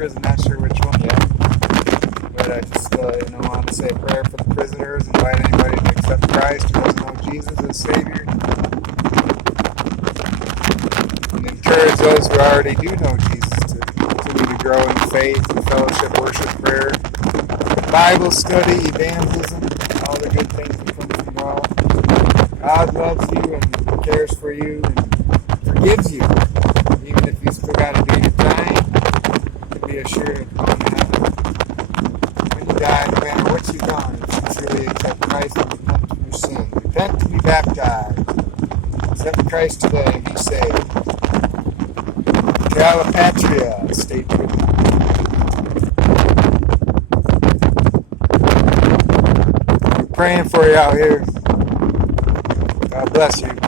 prison, not sure which one yet. But I just want to say a prayer for the prisoners, invite anybody to accept Christ who doesn't know Jesus as Savior. And encourage those who already do know Jesus to continue to grow in faith and fellowship, worship, prayer, Bible study, evangelism, all the good things that come from it all. God loves you and cares for you and forgives you. Even if you still got to do your time, to be assured of going to heaven. When you die, no matter what you've done, if you truly accept Christ and repent from your sin. Repent and be baptized. Accept Christ today and be saved. Calipatria, stay prison. We're praying for you out here. God bless you.